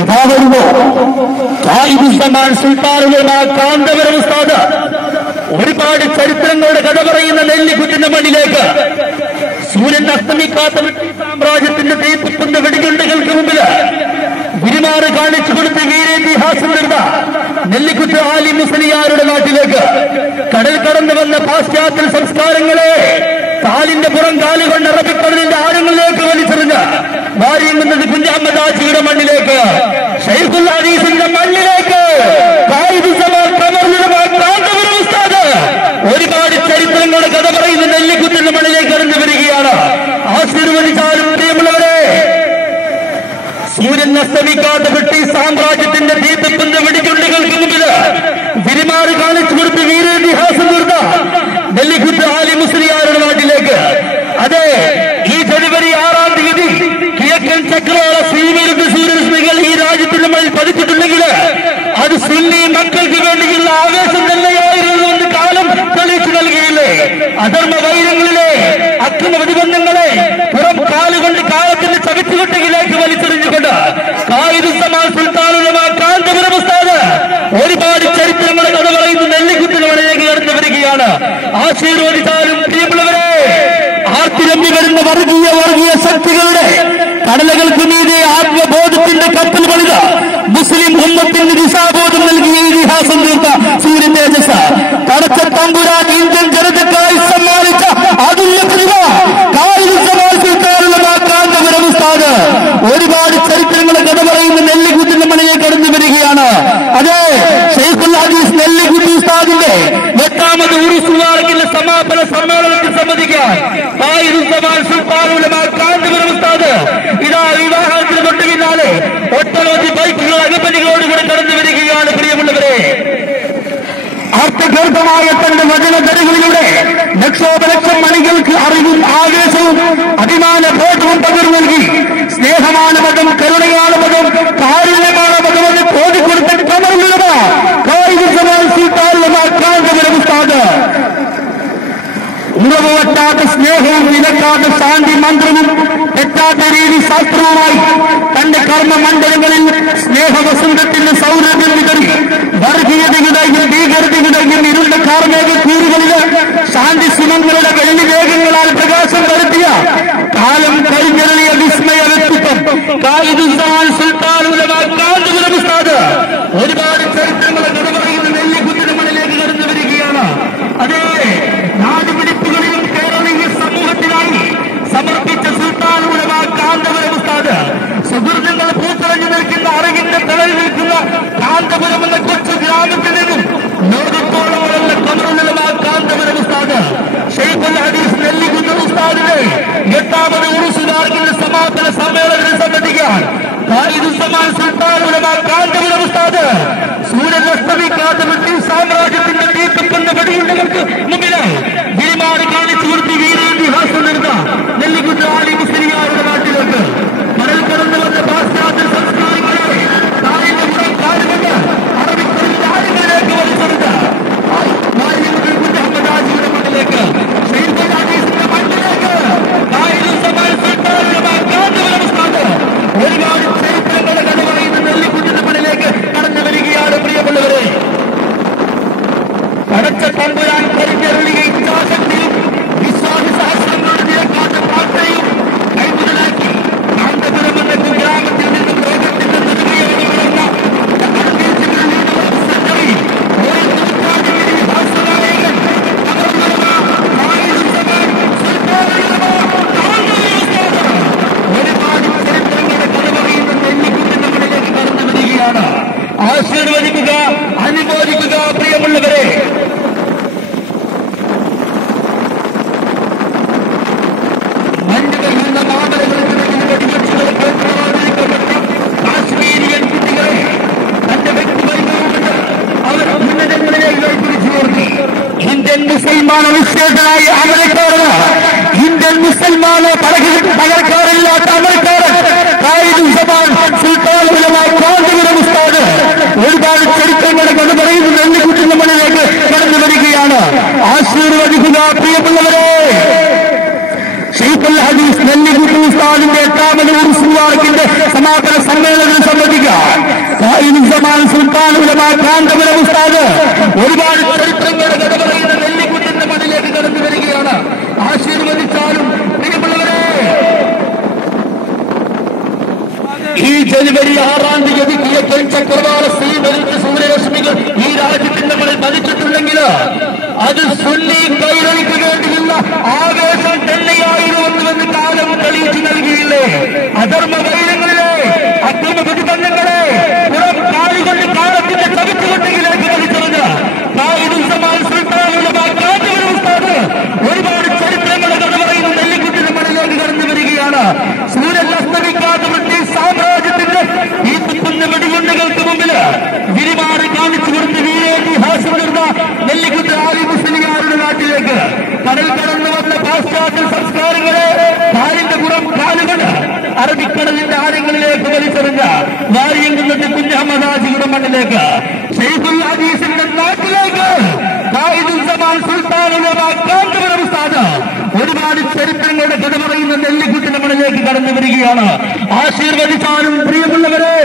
ഇതാ വരുന്നു ഖായിദുസ്സമാൻ സുൽത്താനുൽ കാന്തപുരം ഉസ്താദ്. ഒരുപാട് ചരിത്രങ്ങളുടെ കഥ പറയുന്ന നെല്ലിക്കുത്തിന്റെ മണ്ണിലേക്ക് സൂര്യൻ അസ്തമിക്കാത്ത സാമ്രാജ്യത്തിന്റെ തീപ്പുന്ന വെടികുണ്ടുകൾക്ക് മുമ്പിൽ വിരിമാറ് കാണിച്ചു കൊടുത്ത് വീരേതിഹാസം നിർന്ന നെല്ലിക്കുത്ത് ആലി മുസ്ലിയാരുടെ നാട്ടിലേക്ക് കടൽ കടന്നു വന്ന പാശ്ചാത്യ സംസ്കാരങ്ങളെ കാലിന്റെ പുറം കാലുകൊണ്ട് അറബിക്കടലിന്റെ ആഴങ്ങളിലേക്ക് വലിച്ചെറിഞ്ഞ് വാരിയുന്നത് കുഞ്ഞഹമ്മദ് ആജിയുടെ മണ്ണിലേക്ക്, ഷൈഖുൽ ഹദീസിന്റെ മണ്ണിലേക്ക് ഒരുപാട് ചരിത്രങ്ങളുടെ കഥ പറയുന്ന നെല്ലിക്കുത്തിന്റെ മണ്ണിലേക്ക് കടന്നു വരികയാണ്. ആശീർവദിച്ചാലും പ്രിയമുള്ളവരെ, സൂര്യൻ അസ്തമിക്കാത്ത ബ്രിട്ടീഷ് സാമ്രാജ്യത്തിന്റെ തീപ്പുന്ന വെടികുണ്ടുകൾക്ക് മുമ്പിൽ വിരിമാറ് കാണിച്ചു കൊടുത്ത് വീരേതിഹാസം തീർത്ത നെല്ലിക്കുത്ത് ആലി മുസ്ലിയാരുടെ നാട്ടിലേക്ക്, അതെ, ഈ ജനുവരി 6-ാം തീയതി കിഴക്കൻ ചക്രവാള ശ്രീവിരുദ്ധ സൂര്യരശ്മികൾ ഈ രാജ്യത്തിന്റെ മേൽ പതിച്ചിട്ടുണ്ടെങ്കിൽ അത് സുന്നി മക്കൾക്ക് വേണ്ടിയുള്ള ആവേശം തന്നെയായിരുന്നു എന്ന് കാലം തെളിയിച്ചു നൽകിയില്ലേ? അധർമ്മ വൈരങ്ങളിലെ അക്രമ പ്രതിബന്ധങ്ങളെ പുറം കാലുകൊണ്ട് കാലത്തിന്റെ ചവിച്ചുകൊട്ടയിലേക്ക് വലിച്ചെറിഞ്ഞുകൊണ്ട് ഖായിദുസ്സമാൻ സുൽത്താനുൽ കാന്തപുരം ഉസ്താദ് ഒരുപാട് ചരിത്രങ്ങൾ കഥ പറയുന്ന നെല്ലിക്കുത്തിന്റെ മണ്ണിലേക്ക് കടന്നു വരികയാണ്. ആശീർവദിച്ചാലും പ്രിയമുള്ളവരെ, ആർത്തിരമ്പി വരുന്ന വർഗീയ ശക്തികളുടെ കടലകൾക്ക് മീതെ ആത്മബോധത്തിന്റെ കപ്പൽ പണിത മുസ്ലിം ഉമ്മത്തിന് ദിശാബോധം നൽകിയ ഇതിഹാസം തീർത്ത സൂര്യൻ തേജസ് കടച്ച തമ്പുരാൻ ഇന്ത്യൻ ജനതയ്ക്കായി സമ്മാനിച്ച അതുല്യ പ്രതിഭ ഖായിദുസ്സമാൻ സുൽത്താനുൽ കാന്തപുരം ഉസ്താദ് ഒരുപാട് ചരിത്രങ്ങളെ കഥ പറയുന്ന നെല്ലിക്കുത്തിന്റെ മണ്ണിലേക്ക് കടന്നു വരികയാണ്. അതെ, ഷൈഖുൽ ഹദീസ് നെല്ലിക്കുട്ടി ഉസ്താദിന്റെ 8ാമത് ഉറുസുവാർക്കിന്റെ സമാപന സമ്മേളനത്തിൽ സംബന്ധിക്കാൻ ഖായിദുസ്സമാൻ സുൽത്താനുൽ കാന്തപുരം ഉസ്താദ് ഇതാ വിവാഹത്തിന് തൊട്ട് പിന്നാലെ ഒട്ടനവധി ബൈക്കുകൾ അകമ്പനികളോടുകൂടി കടന്നു വരികയാണ്. പ്രിയമുള്ളവരെ, അർത്ഥഗർഭമായ തന്റെ വചനധരകളിലൂടെ ലക്ഷോപലക്ഷം മണികൾക്ക് അറിവും ആവേശവും അഭിമാന ബോധവും പകർന്നു നൽകി സ്നേഹമാണ് മതം, കരുണയാണ് മതം, കാരുണ്യമാണ് മതമെന്ന് തോന്നിക്കൊടുത്ത കമറുള്ളത് ഖായിദുസ്സമാൻ സുൽത്താനുൽ കാന്തപുരം ഉസ്താദ്. ഉറവ് വറ്റാത്ത സ്നേഹവും നിലക്കാത്ത ശാന്തി മന്ത്രവും തെറ്റാത്ത രീതി ശാസ്ത്രവുമായി തന്റെ കർമ്മമണ്ഡലങ്ങളിൽ സ്നേഹവസന്തത്തിന്റെ സൗരഭ്യം വിതറി വർഗീയതയുടെയും ഭീകരതയുടെയും ഇരുണ്ട കാർമേഘ കൂറുകളില് ശാന്തി സുമങ്ങളുടെ വെള്ളി വേഗങ്ങളാൽ പ്രകാശം വരുത്തിയ കാലം കഴിഞ്ഞെറിയ വിസ്മയ വ്യക്തിത്വം ഖായിദുസ്സമാൻ സുൽത്താനുൽ കാന്തപുരം ഉസ്താദ് ഒരുപാട് ചരിത്രങ്ങളെ കഥ പറയുന്ന നെല്ലിക്കുത്തിന്റെ മണ്ണിലേക്ക് കടന്നു വരികയാണ്. അതേ, നാടുപിടിപ്പുകളിലും കേരളീയ സമൂഹത്തിനായി സമർപ്പിച്ച സുൽത്താനുൽ കാന്തപുരം ഉസ്താദ് സുഹൃത്തുക്കൾ പൂത്തറഞ്ഞു നിൽക്കുന്ന അറിവിന്റെ തലയിൽ നിൽക്കുന്ന കാന്തപുരം എന്ന കൊച്ചു ഗ്രാമത്തിൽ നിന്നും ലോകത്തോളം വളർന്ന കമറുൽ കാന്തപുരം ഉസ്താദ് ഷൈഖുൽ ഹദീസ് നെല്ലിക്കുന്ന് ഉസ്താദിന്റെ 8ാമത് ഉറുസുവാർക്കിന്റെ സമാപന സമ്മേളനത്തിൽ സംബന്ധിക്കാൻ ഖായിദുസ്സമാൻ സുൽത്താനുൽ കാന്തപുരം ഉസ്താദ് സൂര്യൻ അസ്തമിക്കാത്ത ബ്രിട്ടീഷ് സാമ്രാജ്യത്തിന്റെ തീപ്പുന്ന വെടിയുണ്ടകൾക്ക് മുമ്പിലായി വിരിമാറ് കാണിച്ചു കൊടുത്ത് വീരേതിഹാസം നിർത്ത നെല്ലിക്കുത്ത് ആലി മുസ്ലിയാരുടെ നാട്ടിലേക്ക് കടൽ കടന്നു വന്ന പാശ്ചാത്യ സംസ്കാരങ്ങളെ കാലിന്റെ പുറം കാലുകൊണ്ട് അറബിക്കടലിന്റെ ആഴങ്ങളിലേക്ക് വലിച്ചെടുത്ത കുഞ്ഞഹമ്മദ് ആജിയുടെ മണ്ണിലേക്ക്, ഷൈഖുൽ ഹദീസിന്റെ മണ്ണിലേക്ക് ഖായിദുസ്സമാൻ സുൽത്താനുൽ കാന്തപുരം ഉസ്താദ് ഒരുപാട് ചരിത്രങ്ങളുടെ കഥ പറയുന്ന നെല്ലിക്കുത്തിന്റെ മണ്ണിലേക്ക് കടന്നു വരികയാണ്. പ്രിയമുള്ളവരെ, കടച്ച തമ്പുരാൻ പരിചരുളിയ ഇച്ഛാശക്തിയും മുസൽമാനെ പകരക്കാരില്ലാത്ത അമൽക്കാരൻ സുൽത്താൻ ഉലമാ കാന്തപുരം ഉസ്താദ് ഒരുപാട് ചരിത്രങ്ങളെ കൊണ്ട് പറയുന്നത് നെല്ലിക്കുട്ടി നമ്മളിലേക്ക് കടന്നു വരികയാണ്. ആശീർവദിക്കുക പ്രിയമുള്ളവരെ. ഷെയ്ഖുൽ ഹദീസ് നെല്ലിക്കുട്ടി ഉസ്താദിന്റെ 8ാമത് ഉർസ് മുബാറക്കിന്റെ സമാപന സമ്മേളനത്തിൽ സംബന്ധിക്കാൻ സുൽത്താൻ ഉലമാ കാന്തപുരം ഉസ്താദ് ഒരുപാട് ചരിത്രങ്ങളുടെ കഥ പറയുന്ന നെല്ലിക്കുട്ടിന്റെ മണ്ണിലേക്ക് കടന്നു വരികയാണ്. ആശീർവദിച്ചാലും പ്രിയമുള്ളവരെ, ഈ ജനുവരി 6-ാം തീയതി കിഴക്കൻ ചക്രവാള സ്വീകരിച്ച് സൂര്യരശ്മികൾ ഈ രാജ്യത്തിന്റെ മണ്ണിൽ പതിച്ചിട്ടുണ്ടെങ്കിൽ അത് സുന്നി കൈരളിക്ക് വേണ്ടിയുള്ള ആവേശം തന്നെയായിരുന്നുവെന്ന് കാലം തെളിയിച്ചു നൽകിയില്ലേ? അധർമ്മ വൈരങ്ങളിലെ അക്രമ പ്രതിബന്ധങ്ങളെ പുറം കാലുകൊണ്ട് കാലത്തിന്റെ ചവിട്ടുകൊണ്ടിലേക്ക് വലിച്ചെറിഞ്ഞ ഒരുപാട് ചരിത്രങ്ങളുടെ കഥ പറയുന്ന നെല്ലിക്കുട്ടിന്റെ മണ്ണിലേക്ക് കടന്നു വരികയാണ്. സൂര്യൻ അസ്തമിക്കാത്ത ബ്രിട്ടീഷ് സാമ്രാജ്യത്തിന്റെ ഈ തുപ്പുന്ന വെടിയുണ്ടകൾക്ക് മുമ്പിൽ വിരിമാറി കാണിച്ചു കൊടുത്ത് വീരേതിഹാസം തീർന്ന നെല്ലിക്കുട്ടി ആലി മുസ്ലിയാരുടെ നാട്ടിലേക്ക് കടൽ കടന്നു വന്ന പാശ്ചാത്യ സംസ്കാരങ്ങളെ കാലിന്റെ പുറം കാലുകൊണ്ട് അറബിക്കടലിന്റെ ആഴങ്ങളിലേക്ക് വലിച്ചെറിഞ്ഞ വാര്യംകുന്നത്തെ കുഞ്ഞഹമ്മദാജിയുടെ മണ്ണിലേക്ക് ഷെയ്ഖുൽ ഹദീസിന്റെ നാട്ടിലേക്ക് സുൽത്താൻ ഉലമാ കാന്തപുരം ഉസ്താദ് ഒരുപാട് ചരിത്രങ്ങളുടെ കഥ പറയുന്ന നെല്ലിക്കുട്ടിന്റെ മണ്ണിലേക്ക് കടന്നു വരികയാണ്. ആശീർവദിച്ചാലും പ്രിയമുള്ളവരെ,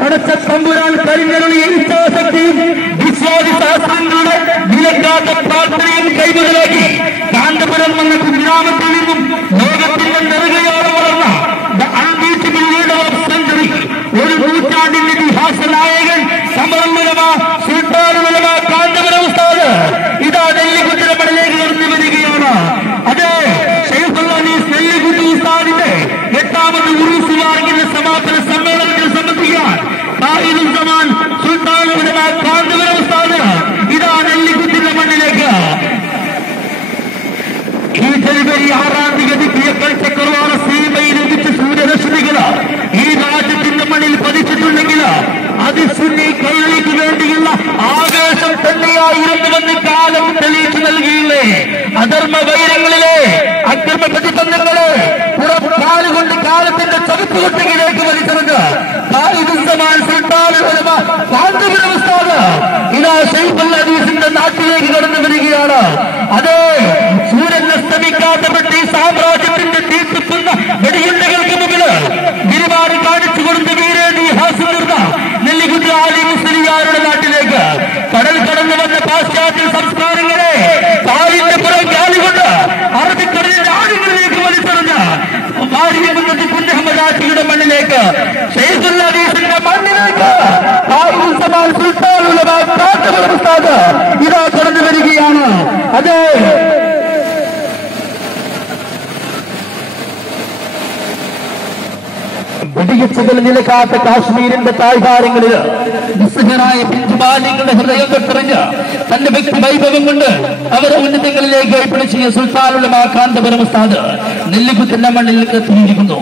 പടച്ച തമ്പുരാൻ കരിഞ്ഞരുളിയ ഇച്ഛാശക്തിയും വിശ്വാസശാസ്ത്രങ്ങളുടെ വിലക്കാത്ത പ്രാർത്ഥനയും കൈമുതലാക്കി കാന്തപുരം എന്ന കുഗ്രാമത്തിൽ നിന്നും ലോകത്തിന്റെ നെറുകയോടെ വളർന്ന അൺബീറ്റബിൾ ലീഡർ ഓഫ് സെഞ്ചുറി, ഒരു നൂറ്റാണ്ടിന്റെ ഇതിഹാസ നായകൻ സമരം ഉലമാ സുൽത്താൻ ഉലമാ കാന്തപുരം ഉസ്താദ് ഇതാ നെല്ലിക്കുട്ടിന്റെ മണ്ണിലേക്ക് കടന്നു വരികയാണ്. അതെ, ഷെയ്ഖുൽ ഹദീസ് നെല്ലിക്കുട്ടി ഉസ്താദിന്റെ 8ാമത് ഉറൂസ് മുബാറക്കിന്റെ സമാപന സമ്മേളനത്തിൽ സംബന്ധിക്കാൻ സുൽത്താൻ ഉലമാ കാന്തപുരം ഉസ്താദ് ഇതാ നെല്ലിക്കുട്ടിന്റെ മണ്ണിലേക്ക്. ഈ ജനുവരി 6-ാം തീയതി കിഴക്കൻ ചക്രവാള സീമയിൽ ഉദിച്ച സൂര്യരശ്മികൾ ഈ രാജ്യത്തിന്റെ മണ്ണിൽ പതിച്ചിട്ടുണ്ടെങ്കിൽ അത് സുന്നി കൈരളിക്ക് വേണ്ടിയുള്ള ആവേശം തന്നെയായിരുന്നുവെന്ന് കാലം തെളിയിച്ചു നൽകിയില്ലേ? അധർമ്മ വൈരങ്ങളിലെ അക്രമ പ്രതിബന്ധങ്ങളെ പുറം കാലുകൊണ്ട് കാലത്തിന്റെ ചവിട്ടുകൊട്ടിലേക്ക് വലിച്ചെറിഞ്ഞ് സുൽത്താൻ ഉലമാ കാന്തപുരം ഉസ്താദ് ഇതാ ഷെയ്ഖുൽ ഹദീസിന്റെ നാട്ടിലേക്ക് കടന്നു വരികയാണ്. അതെ, സൂര്യൻ അസ്തമിക്കാത്ത ബ്രിട്ടീഷ് സാമ്രാജ്യത്തിന്റെ തീർത്തുന്ന വെടിയുണ്ടകൾക്ക് മുമ്പിൽ ഗിരിമാറി കാണിച്ചു കൊടുത്ത വീരേതിഹാസം തീർന്ന നെല്ലിക്കുട്ടി ആലി മുസ്ലിയാരുടെ നാട്ടിലേക്ക് കടൽ കടന്നു വന്ന പാശ്ചാത്യ സംസ്കാരങ്ങളെ കാലിന്റെ പുറം കാലുകൊണ്ട് അറബിക്കടലിന്റെ ആഴങ്ങളിലേക്ക് വലിച്ചെറിഞ്ഞ വാര്യംകുന്നത്തെ കുഞ്ഞഹമ്മദാജിയുടെ മണ്ണിലേക്ക് ഷെയ്ഖുൽ ഹദീസിന്റെ മണ്ണിലേക്ക് സുൽത്താൻ ഉലമാ കാന്തപുരം ഉസ്താദ് ഇതാ കടന്നു വരികയാണ്. അതെ, വെടിയച്ചുകൾ നിലക്കാത്ത കാശ്മീരിന്റെ താഴ്വാരങ്ങളിൽ നിസ്സഹരായ പിഞ്ചുബാല്യങ്ങളുടെ ഹൃദയം തൊട്ടറിഞ്ഞ് തന്റെ വ്യക്തി വൈഭവം കൊണ്ട് അവരെ ഉന്നതങ്ങളിലേക്ക് ഏർപ്പെടുത്തിയ സുൽത്താൻ ഉലമാ കാന്തപുരം ഉസ്താദ് നെല്ലിക്കുത്തിന്റെ മണ്ണിൽ എത്തിയിരിക്കുന്നു.